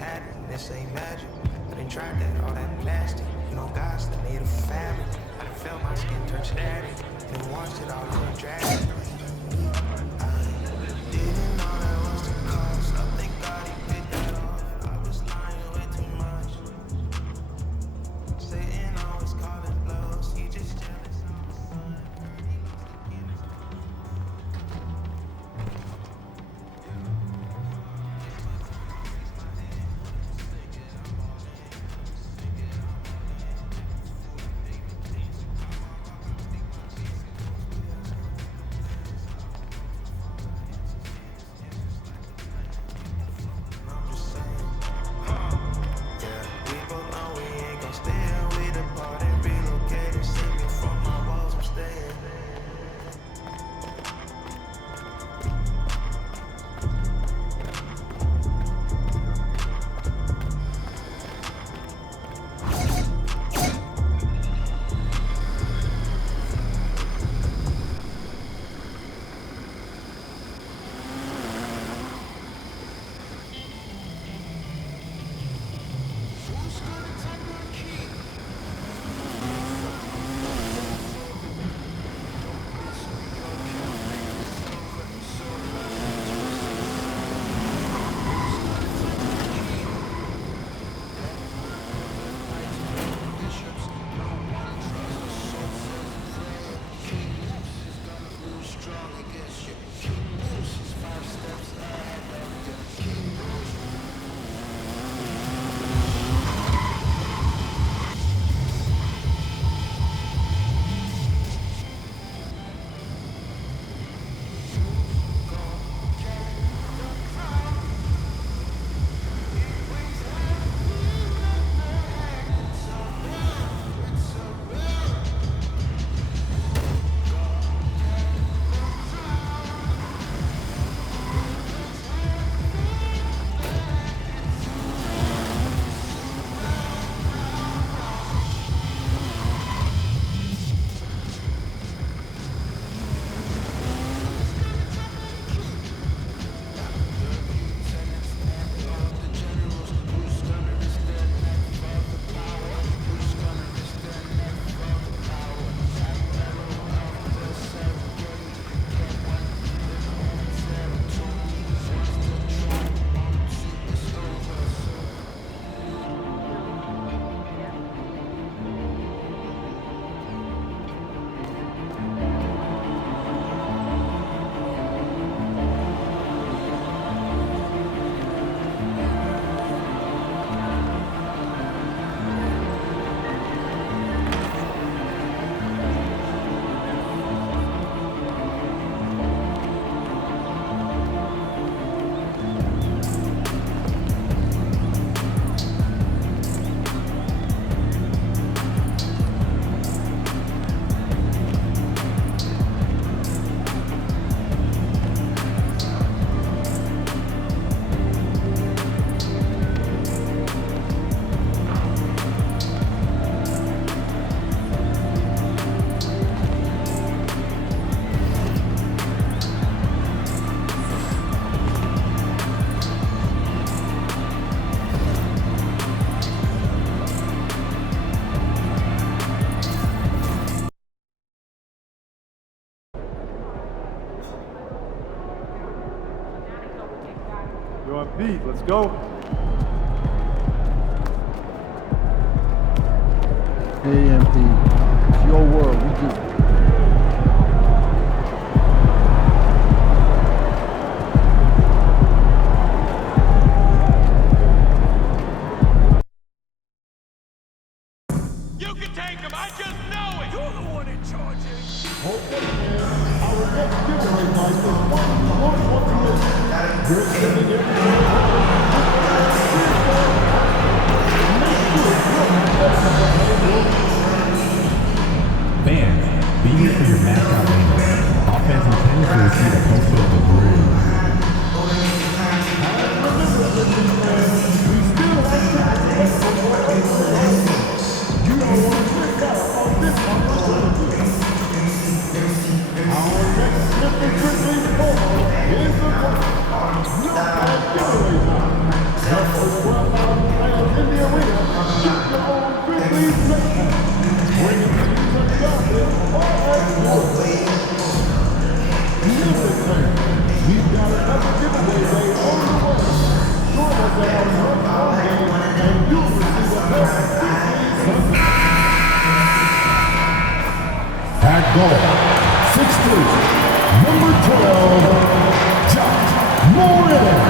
happening, this ain't magic. I done tried that, all that plastic. You know, God still need a family. I done felt my skin turn static. Then washed it all in a dragon. Didn't know that was the cost. I think God he paid that off. I was lying way too much. Satan always calling blows. He just jealous of my son. Heard he lost again. You're on beat, let's go. AMP, it's your world, we just You can take him, I just know it! You're the one in charge, Our next giveaway prize is $1,100. We're sending Fans, At goal, 6'3", number 12, Josh Moran.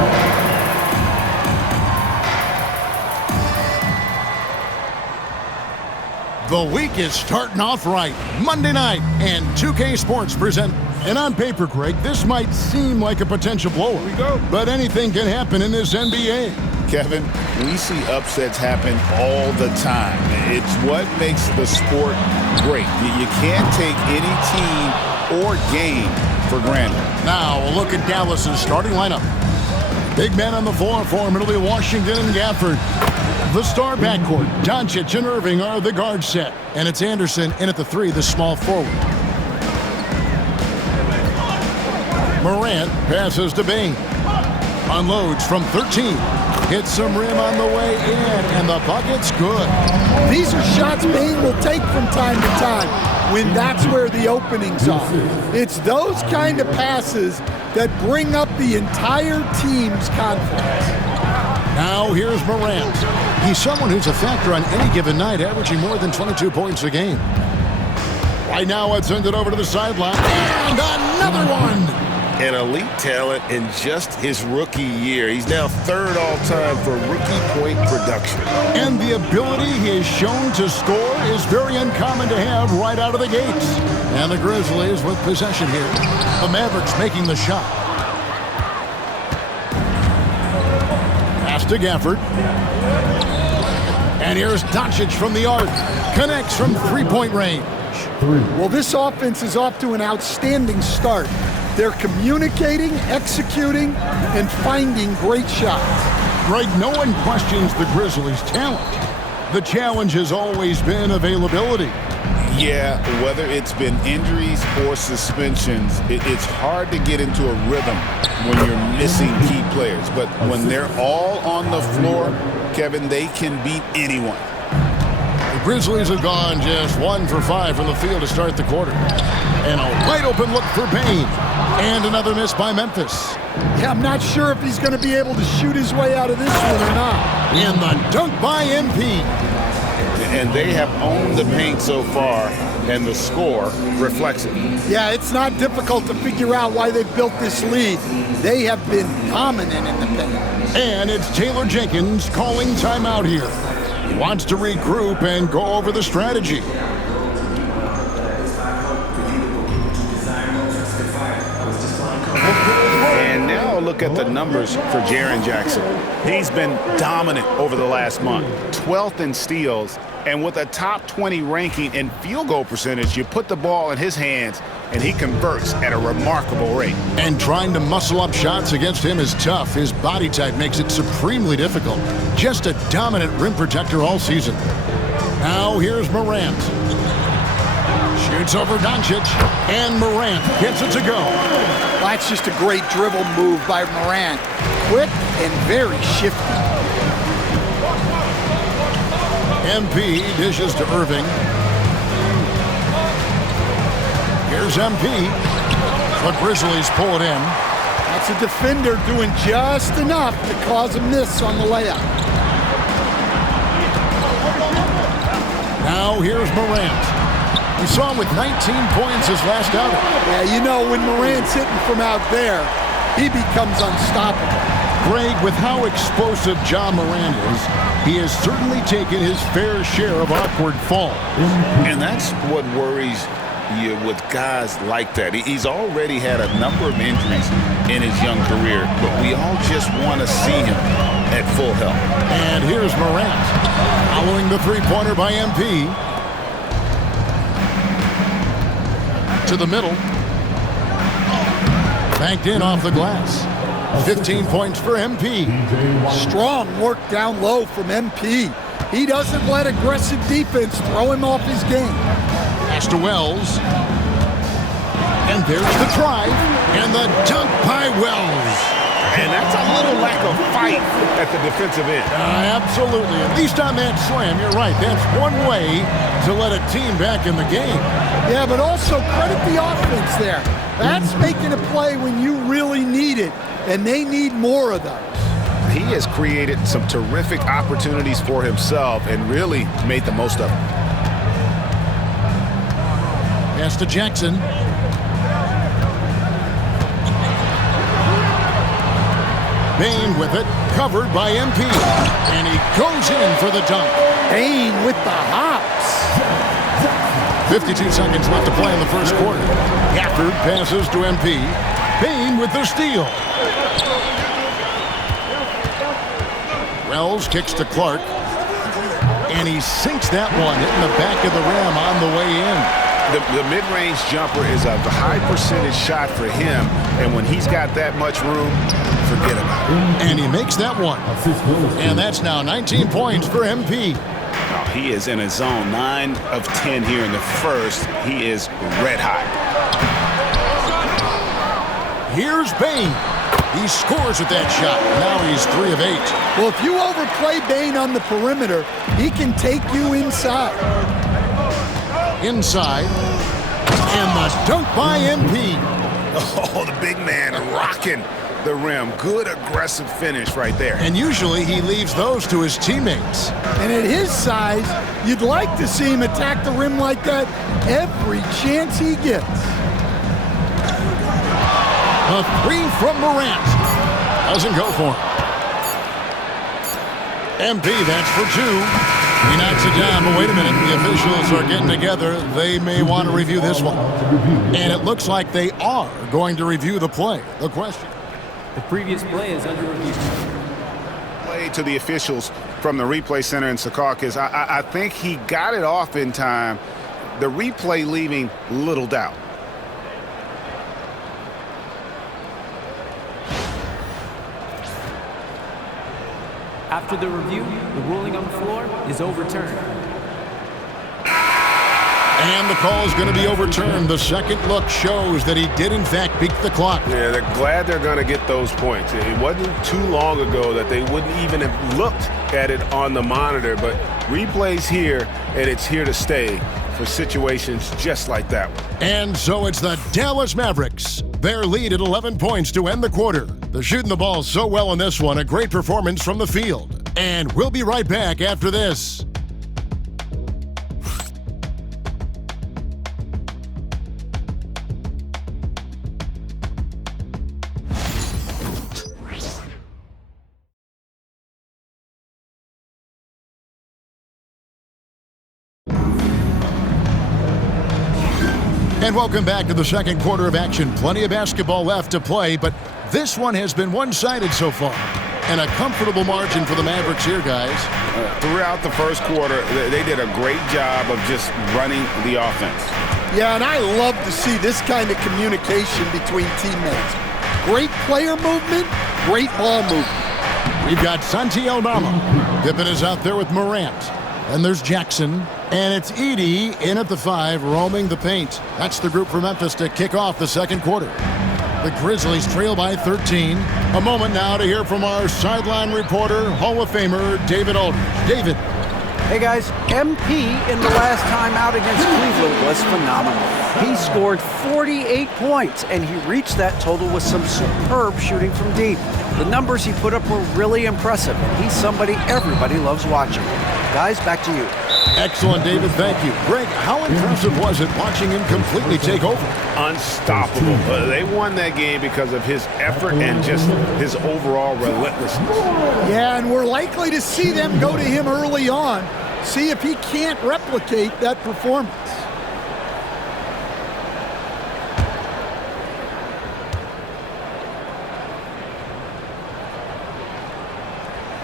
The week is starting off right. Monday night, and 2K Sports present. And on paper, Greg, this might seem like a potential blowout. Here we go. But anything can happen in this NBA. Kevin, we see upsets happen all the time. It's what makes the sport great. You can't take any team or game for granted. Now, a look at Dallas's starting lineup. Big men on the floor for Middle Washington and Gafford. The star backcourt, Doncic and Irving are the guard set. And it's Anderson in at the 3, the small forward. Morant passes to Bane. Unloads from 13. Hits some rim on the way in, and the bucket's good. These are shots Bane will take from time to time when that's where the openings are. It's those kind of passes that bring up the entire team's confidence. Now here's Morant. He's someone who's a factor on any given night, averaging more than 22 points a game. Right now, let's send it over to the sideline. And another one! An elite talent in just his rookie year. He's now 3rd all-time for rookie point production. And the ability he has shown to score is very uncommon to have right out of the gates. And the Grizzlies with possession here. The Mavericks making the shot. Pass to Gafford. And here's Doncic from the arc. Connects from three-point range. Well, this offense is off to an outstanding start. They're communicating, executing, and finding great shots. Greg, no one questions the Grizzlies' talent. The challenge has always been availability. Yeah, whether it's been injuries or suspensions, it's hard to get into a rhythm when you're missing key players. But when they're all on the floor, Kevin, they can beat anyone. The Grizzlies have gone just 1 for 5 from the field to start the quarter. And a wide open look for Bane. And another miss by Memphis. Yeah, I'm not sure if he's going to be able to shoot his way out of this one or not. And the dunk by MP. And they have owned the paint so far, and the score reflects it. Yeah, it's not difficult to figure out why they've built this lead. They have been dominant in the paint. And it's Taylor Jenkins calling timeout here. He wants to regroup and go over the strategy. And now look at the numbers for Jaren Jackson. He's been dominant over the last month. 12th in steals, and with a top 20 ranking in field goal percentage, you put the ball in his hands, and he converts at a remarkable rate. And trying to muscle up shots against him is tough. His body type makes it supremely difficult. Just a dominant rim protector all season. Now here's Morant. Shoots over Doncic, and Morant gets it to go. That's just a great dribble move by Morant. Quick and very shifty. MP dishes to Irving. Here's MP. The Grizzlies pull it in. That's a defender doing just enough to cause a miss on the layup. Now here's Morant. We saw him with 19 points his last outing. Yeah, you know, when Morant's hitting from out there, he becomes unstoppable. Greg, with how explosive Ja Morant is, he has certainly taken his fair share of awkward falls. And that's what worries you with guys like that. He's already had a number of injuries in his young career, but we all just want to see him at full health. And here's Morant, following the three-pointer by MP. To the middle. Banked in off the glass. 15 points for MP. Strong work down low from MP. He doesn't let aggressive defense throw him off his game. Pass to Wells. And there's the drive. And the dunk by Wells. And that's a little lack of fight at the defensive end. Absolutely. At least on that slam, you're right. That's one way to let a team back in the game. Yeah, but also credit the offense there. That's making a play when you really need it, and they need more of those. He has created some terrific opportunities for himself and really made the most of them. Pass to Jackson. Bane with it, covered by MP. And he goes in for the dunk. Bane with the hops. 52 seconds left to play in the first quarter. Gafford passes to MP. Bane with the steal. Wells kicks to Clark. And he sinks that one, hitting the back of the rim on the way in. The mid-range jumper is a high percentage shot for him, and when he's got that much room, forget about it. And he makes that one. And that's now 19 points for MP. Oh, he is in a zone. 9 of 10 here in the first. He is red hot. Here's Bane. He scores with that shot. Now he's 3 of 8. Well, if you overplay Bane on the perimeter, he can take you inside. Inside. And the dunk by MP. Oh, the big man rocking the rim. Good aggressive finish right there. And usually he leaves those to his teammates. And at his size, you'd like to see him attack the rim like that every chance he gets. A 3 from Morant. Doesn't go for him. MP, that's for 2. He knocks it down, but wait a minute. The officials are getting together. They may want to review this one. And it looks like they are going to review the play. The question. The previous play is under review. Play to the officials from the replay center in Secaucus. I think he got it off in time. The replay leaving little doubt. After the review, the ruling on the floor is overturned. And the call is going to be overturned. The second look shows that he did, in fact, beat the clock. Yeah, they're glad they're going to get those points. It wasn't too long ago that they wouldn't even have looked at it on the monitor, but replay's here, and it's here to stay for situations just like that one. And so it's the Dallas Mavericks. Their lead at 11 points to end the quarter. They're shooting the ball so well in this one. A great performance from the field. And we'll be right back after this. And welcome back to the second quarter of action. Plenty of basketball left to play, but this one has been one-sided so far. And a comfortable margin for the Mavericks here, guys. Throughout the first quarter, they did a great job of just running the offense. Yeah, and I love to see this kind of communication between teammates. Great player movement, great ball movement. We've got Santi Aldama. Pippen is out there with Morant. And there's Jackson. And it's Edey in at the 5, roaming the paint. That's the group for Memphis to kick off the second quarter. The Grizzlies trail by 13. A moment now to hear from our sideline reporter, Hall of Famer David Aldridge. David. Hey guys, MP in the last time out against Cleveland was phenomenal. He scored 48 points, and he reached that total with some superb shooting from deep. The numbers he put up were really impressive, and he's somebody everybody loves watching. Guys, back to you. Excellent, David. Thank you. Greg, how impressive was it watching him completely take over? Unstoppable. They won that game because of his effort and just his overall relentlessness. Yeah, and we're likely to see them go to him early on, see if he can't replicate that performance.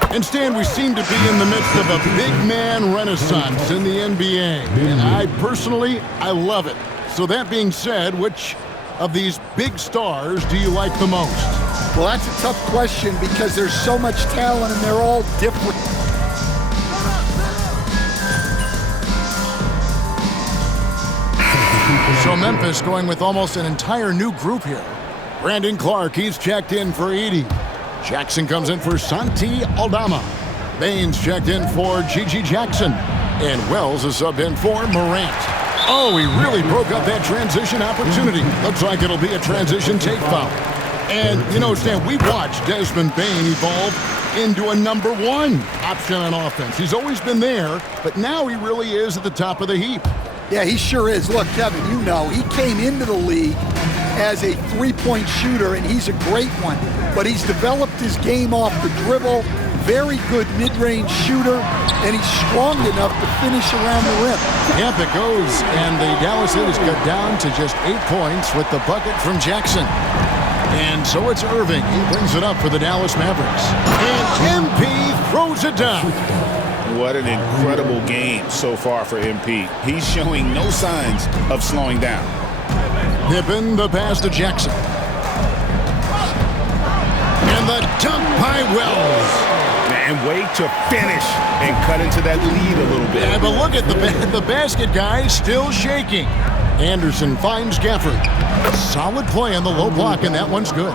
And Stan, we seem to be in the midst of a big man renaissance in the NBA. And I personally love it. So that being said, which of these big stars do you like the most? Well, that's a tough question because there's so much talent and they're all different. So Memphis going with almost an entire new group here. Brandon Clark, he's checked in for Edey. Jackson comes in for Santi Aldama. Baines checked in for Gigi Jackson. And Wells is subbed in for Morant. Oh, he really broke up that transition opportunity. Looks like it'll be a transition take foul. And, you know, Stan, we watched Desmond Bane evolve into a number one option on offense. He's always been there, but now he really is at the top of the heap. Yeah, he sure is. Look, Kevin, you know, he came into the league as a three-point shooter, and he's a great one. But he's developed his game off the dribble, very good mid-range shooter, and he's strong enough to finish around the rim. Yep, it goes, and the Dallas Hits cut down to just 8 points with the bucket from Jackson. And so it's Irving. He brings it up for the Dallas Mavericks. And MP throws it down. What an incredible game so far for MP. He's showing no signs of slowing down. Pippen the pass to Jackson. And the dunk by Wells. And way to finish and cut into that lead a little bit. Yeah, but look at the basket guy still shaking. Anderson finds Gafford. Solid play on the low block, and that one's good.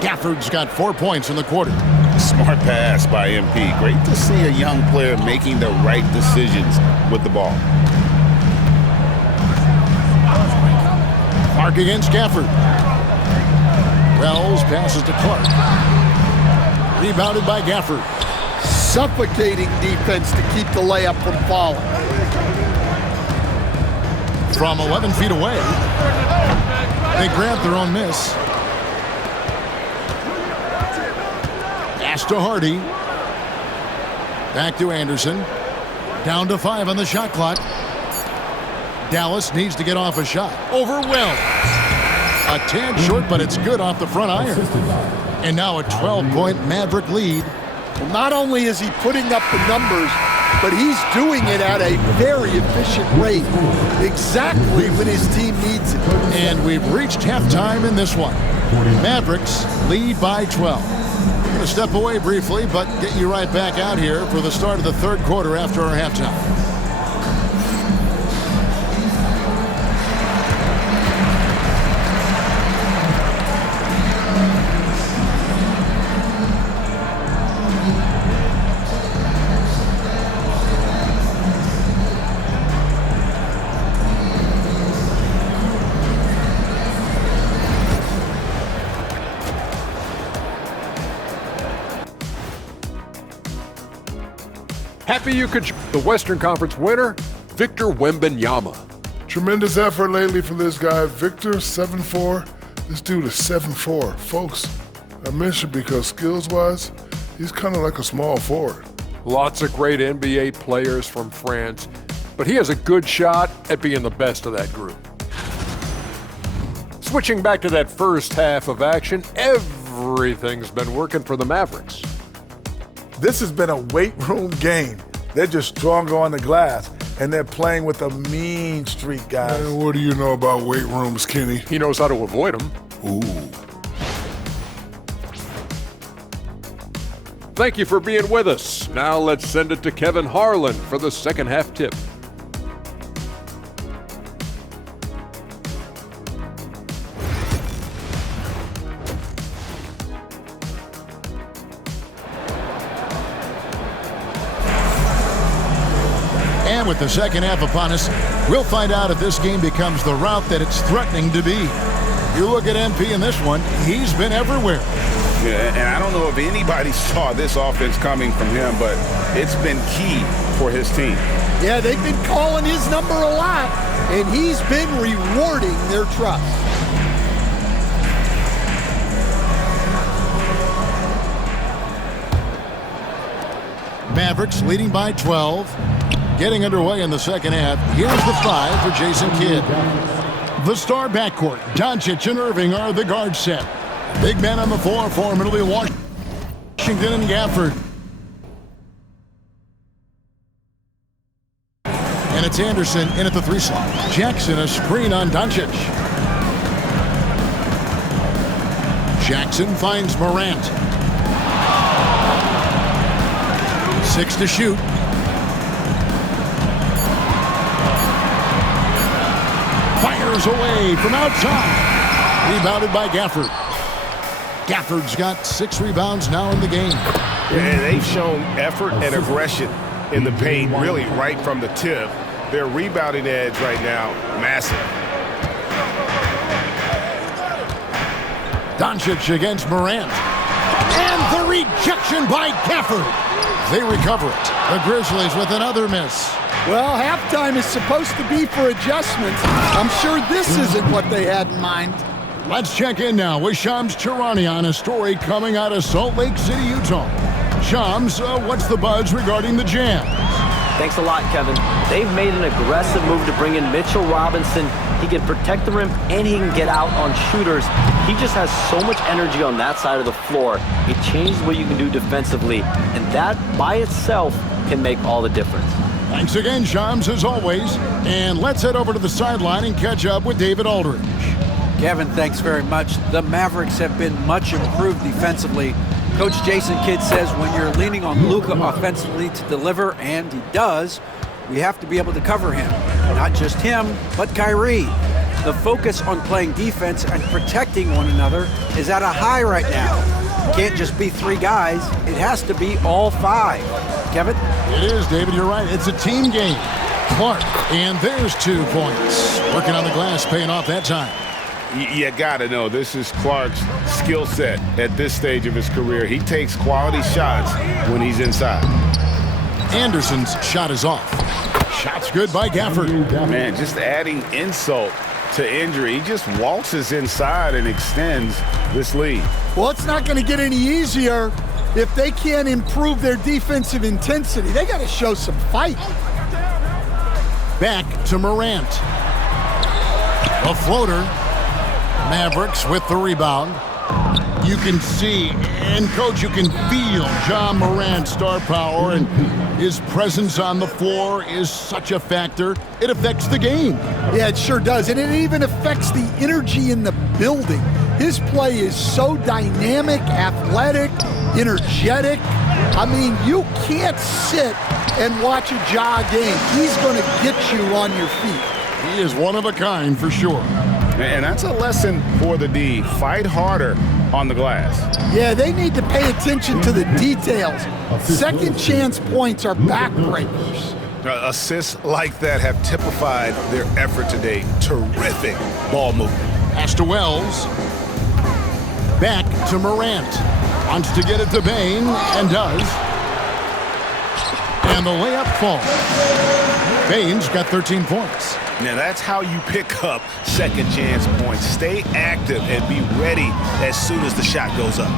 Gafford's got 4 points in the quarter. Smart pass by MP. Great to see a young player making the right decisions with the ball. Clark against Gafford. Wells passes to Clark. Rebounded by Gafford. Suffocating defense to keep the layup from falling. From 11 feet away, they grab their own miss. Pass to Hardy. Back to Anderson. Down to 5 on the shot clock. Dallas needs to get off a shot. Over Wells. A tad short, but it's good off the front iron. And now a 12-point Maverick lead. Well, not only is he putting up the numbers, but he's doing it at a very efficient rate, exactly when his team needs it. And we've reached halftime in this one. Mavericks lead by 12. We're going to step away briefly, but get you right back out here for the start of the third quarter after our halftime. Happy you could. The Western Conference winner, Victor Wembanyama. Tremendous effort lately for this guy. Victor, 7'4". This dude is 7'4". Folks, I mentioned because skills-wise, he's kind of like a small forward. Lots of great NBA players from France, but he has a good shot at being the best of that group. Switching back to that first half of action, everything's been working for the Mavericks. This has been a weight room game. They're just stronger on the glass, and they're playing with a mean streak, guys. Man, what do you know about weight rooms, Kenny? He knows how to avoid them. Ooh. Thank you for being with us. Now let's send it to Kevin Harlan for the second half tip. And with the second half upon us, we'll find out if this game becomes the route that it's threatening to be. You look at MP in this one, he's been everywhere. Yeah, and I don't know if anybody saw this offense coming from him, but it's been key for his team. Yeah, they've been calling his number a lot, and he's been rewarding their trust. Mavericks leading by 12. Getting underway in the second half. Here's the 5 for Jason Kidd. The star backcourt, Doncic and Irving are the guard set. Big men on the floor for Middle Washington and Gafford. And it's Anderson in at the 3 slot. Jackson a screen on Doncic. Jackson finds Morant. 6 to shoot. Fires away from outside. Rebounded by Gafford. Gafford's got 6 rebounds now in the game. And they've shown effort and aggression in the paint, really right from the tip. Their rebounding edge right now, massive. Doncic against Morant. And the rejection by Gafford. They recover it. The Grizzlies with another miss. Well, halftime is supposed to be for adjustments. I'm sure this isn't what they had in mind. Let's check in now with Shams Charania, a story coming out of Salt Lake City, Utah. Shams, what's the buzz regarding the Jam? Thanks a lot, Kevin. They've made an aggressive move to bring in Mitchell Robinson. He can protect the rim and he can get out on shooters. He just has so much energy on that side of the floor. It changes what you can do defensively, and that by itself can make all the difference. Thanks again, Shams, as always. And let's head over to the sideline and catch up with David Aldridge. Kevin, thanks very much. The Mavericks have been much improved defensively. Coach Jason Kidd says when you're leaning on Luka offensively to deliver, and he does, we have to be able to cover him. Not just him, but Kyrie. The focus on playing defense and protecting one another is at a high right now. It can't just be 3 guys. It has to be all 5. Kevin? It is, David. You're right. It's a team game. Clark, and there's 2 points. Working on the glass, paying off that time. You gotta know, this is Clark's skill set at this stage of his career. He takes quality shots when he's inside. Anderson's shot is off. Shot's good by Gafford. Man, just adding insult to injury. He just waltzes inside and extends this lead. Well, it's not going to get any easier if they can't improve their defensive intensity. They got to show some fight. Back to Morant. A floater. Mavericks with the rebound. You can see, and Coach, you can feel Ja Morant's star power, and his presence on the floor is such a factor. It affects the game. Yeah, it sure does, and it even affects the energy in the building. His play is so dynamic, athletic, energetic. I mean, you can't sit and watch a Ja game. He's going to get you on your feet. He is one of a kind for sure. And that's a lesson for the D. Fight harder on the glass. Yeah, they need to pay attention to the details. Second chance points are backbreakers. Assists like that have typified their effort today. Terrific ball movement. Pass to Wells. Back to Morant. Wants to get it to Bane, and does. And the layup falls. Bane's got 13 points. Now that's how you pick up second chance points. Stay active and be ready as soon as the shot goes up.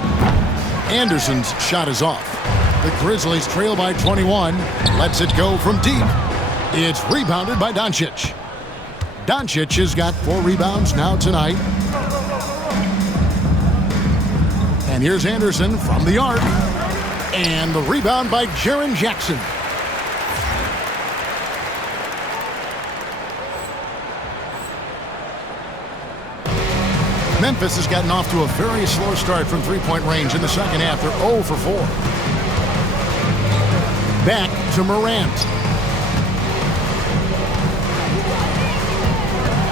Anderson's shot is off. The Grizzlies trail by 21. Lets it go from deep. It's rebounded by Doncic. Doncic has got 4 rebounds now tonight. And here's Anderson from the arc. And the rebound by Jaren Jackson. Memphis has gotten off to a very slow start from three-point range in the second half. They're 0 for 4. Back to Morant.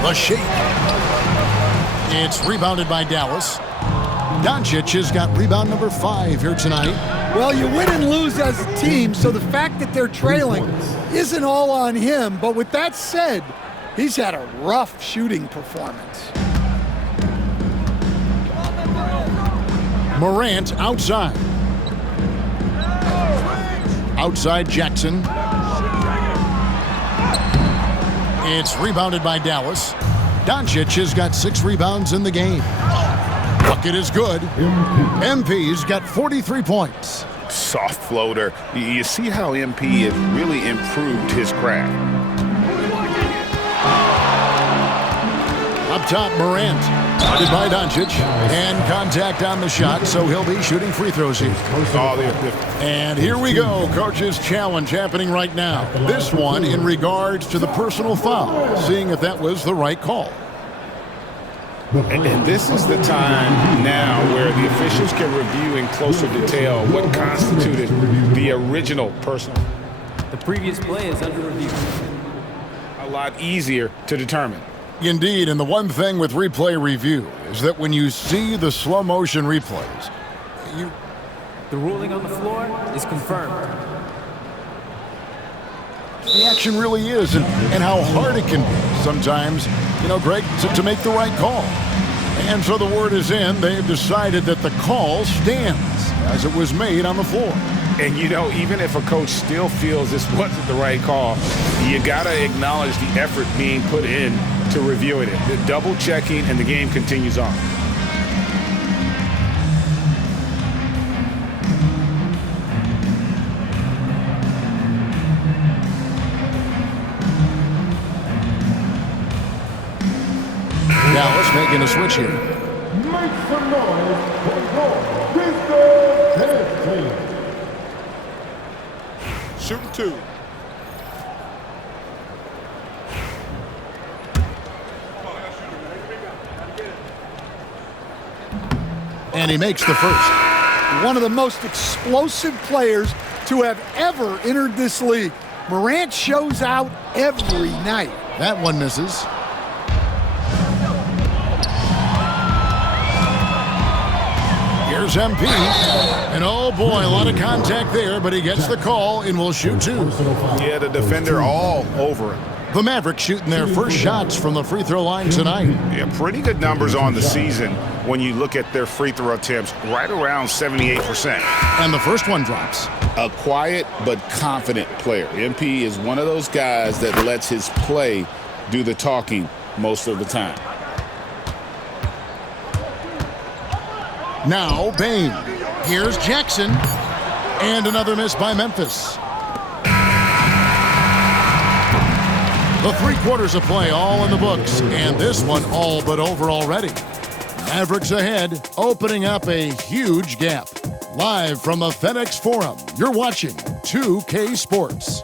The shake. It's rebounded by Dallas. Doncic has got rebound number 5 here tonight. Well, you win and lose as a team, so the fact that they're trailing isn't all on him. But with that said, he's had a rough shooting performance. Morant outside. Outside Jackson. It's rebounded by Dallas. Doncic has got 6 rebounds in the game. Bucket is good. MP's got 43 points. Soft floater. You see how MP has really improved his craft. Up top, Morant. Guarded by Doncic. And contact on the shot, so he'll be shooting free throws here. And here we go. Coach's challenge happening right now. This one in regards to the personal foul. Seeing if that was the right call. And this is the time now where the officials can review in closer detail what constituted the original personal. The previous play is under review. A lot easier to determine. Indeed, and the one thing with replay review is that when you see the slow motion replays, The ruling on the floor is confirmed. the action really is and how hard it can be sometimes, Greg, to make the right call. And so the word is in. They've decided that the call stands as it was made on the floor. And, even if a coach still feels this wasn't the right call, you got to acknowledge the effort being put in to reviewing it. The double checking, and the game continues on. Dallas making a switch here. Make some noise for your Pistons head team. Shooting 2. And he makes the first. One of the most explosive players to have ever entered this league. Morant shows out every night. That one misses. Here's MP. And oh boy, a lot of contact there, but he gets the call and will shoot 2. Yeah, the defender all over him. The Mavericks shooting their first shots from the free throw line tonight. Yeah, pretty good numbers on the season when you look at their free throw attempts, right around 78%. And the first one drops. A quiet but confident player. MP is one of those guys that lets his play do the talking most of the time. Now Bane. Here's Jackson. And another miss by Memphis. The 3 quarters of play all in the books, and this one all but over already. Mavericks ahead, opening up a huge gap. Live from the FedEx Forum, you're watching 2K Sports.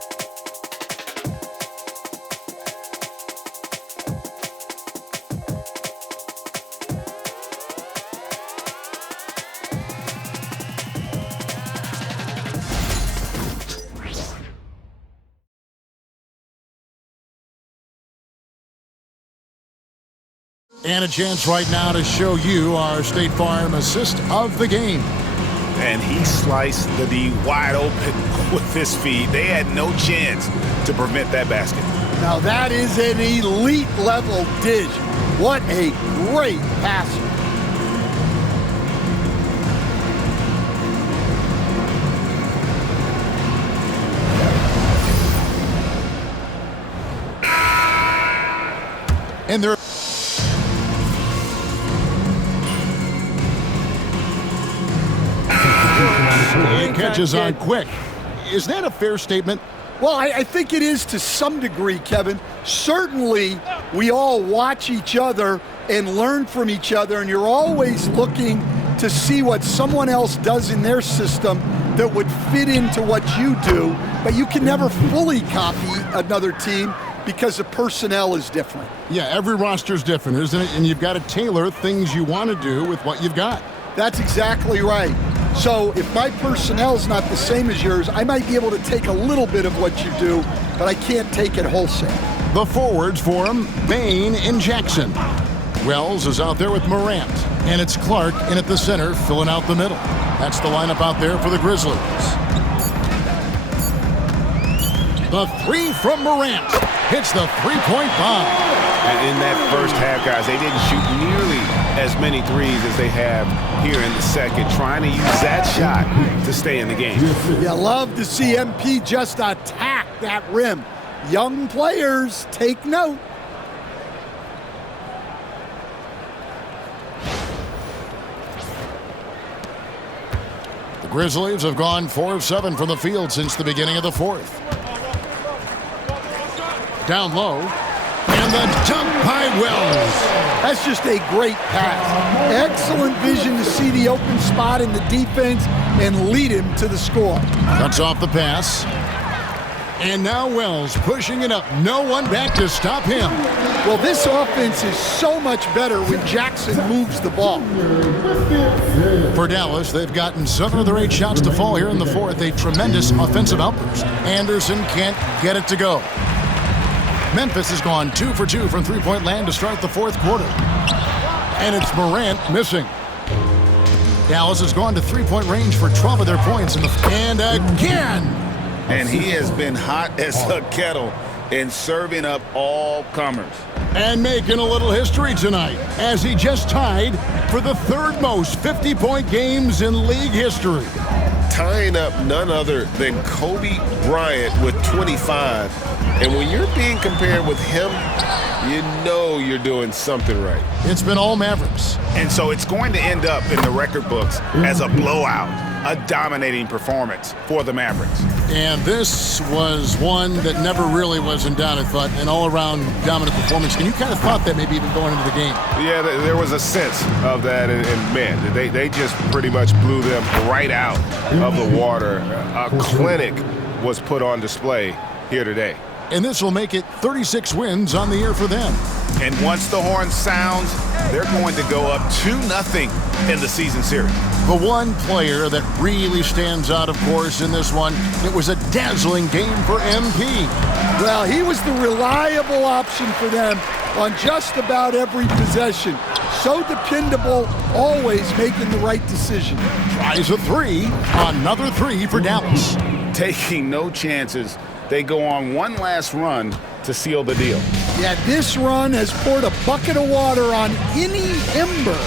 And a chance right now to show you our State Farm assist of the game. And he sliced the D wide open with his feet. They had no chance to prevent that basket. Now that is an elite level dish. What a great passer. And they're catches on quick. Is that a fair statement? Well, I think it is to some degree, Kevin. Certainly, we all watch each other and learn from each other, and you're always looking to see what someone else does in their system that would fit into what you do, but you can never fully copy another team because the personnel is different. Yeah, every roster's different, isn't it? And you've got to tailor things you want to do with what you've got. That's exactly right. So if my personnel's not the same as yours, I might be able to take a little bit of what you do, but I can't take it wholesale. The forwards for him, Bane and Jackson. Wells is out there with Morant, and it's Clark in at the center, filling out the middle. That's the lineup out there for the Grizzlies. The 3 from Morant hits the three-point bomb. And in that first half, guys, they didn't shoot nearly as many threes as they have here in the second, trying to use that shot to stay in the game. You love to see MP just attack that rim. Young players, take note. The Grizzlies have gone 4 of 7 from the field since the beginning of the fourth. Down low, and the dunk by Wells. That's just a great pass. Excellent vision to see the open spot in the defense and lead him to the score. Cuts off the pass. And now Wells pushing it up. No one back to stop him. Well, this offense is so much better when Jackson moves the ball. For Dallas, they've gotten 7 of their 8 shots to fall here in the fourth. A tremendous offensive outburst. Anderson can't get it to go. Memphis has gone 2 for 2 from three-point land to start the fourth quarter. And it's Morant missing. Dallas has gone to three-point range for 12 of their points in the... And again! And he has been hot as a kettle in serving up all comers. And making a little history tonight, as he just tied for the third most 50-point games in league history. Tying up none other than Kobe Bryant with 25. And when you're being compared with him, you know you're doing something right. It's been all Mavericks. And so it's going to end up in the record books as a blowout, a dominating performance for the Mavericks. And this was one that never really was in doubt, I thought, an all-around dominant performance. And you kind of thought that maybe even going into the game. Yeah, there was a sense of that, and man, they just pretty much blew them right out of the water. A clinic was put on display here today. And this will make it 36 wins on the year for them. And once the horn sounds, they're going to go up 2-0 in the season series. The one player that really stands out, of course, in this one, it was a dazzling game for MP. Well, he was the reliable option for them on just about every possession. So dependable, always making the right decision. Tries a three, another three for Dallas. Taking no chances. They go on one last run to seal the deal. Yeah, this run has poured a bucket of water on any ember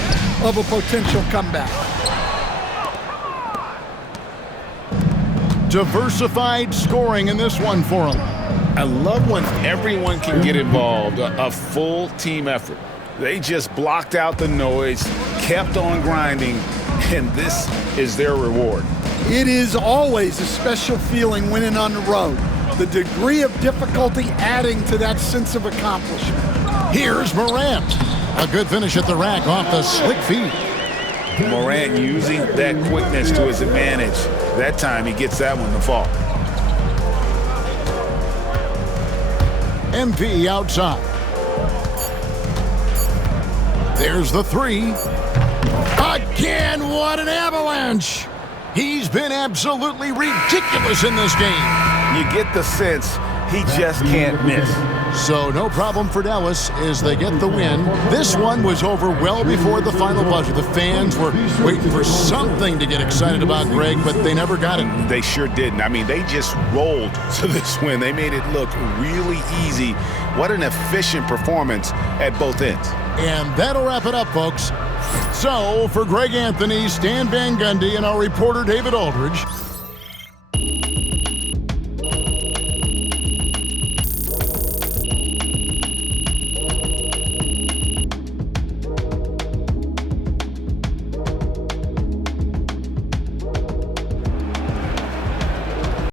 of a potential comeback. Diversified scoring in this one for them. I love when everyone can get involved, a full team effort. They just blocked out the noise, kept on grinding, and this is their reward. It is always a special feeling winning on the road. The degree of difficulty adding to that sense of accomplishment. Here's Morant. A good finish at the rack off the slick feed. Morant using that quickness to his advantage. That time he gets that one to fall. MP outside. There's the three. Again, what an avalanche! He's been absolutely ridiculous in this game. You get the sense he just can't miss. So no problem for Dallas as they get the win. This one was over well before the final buzzer. The fans were waiting for something to get excited about, Greg, but they never got it. They sure didn't. I mean, they just rolled to this win. They made it look really easy. What an efficient performance at both ends. And that'll wrap it up, folks. So, for Greg Anthony, Stan Van Gundy, and our reporter David Aldridge,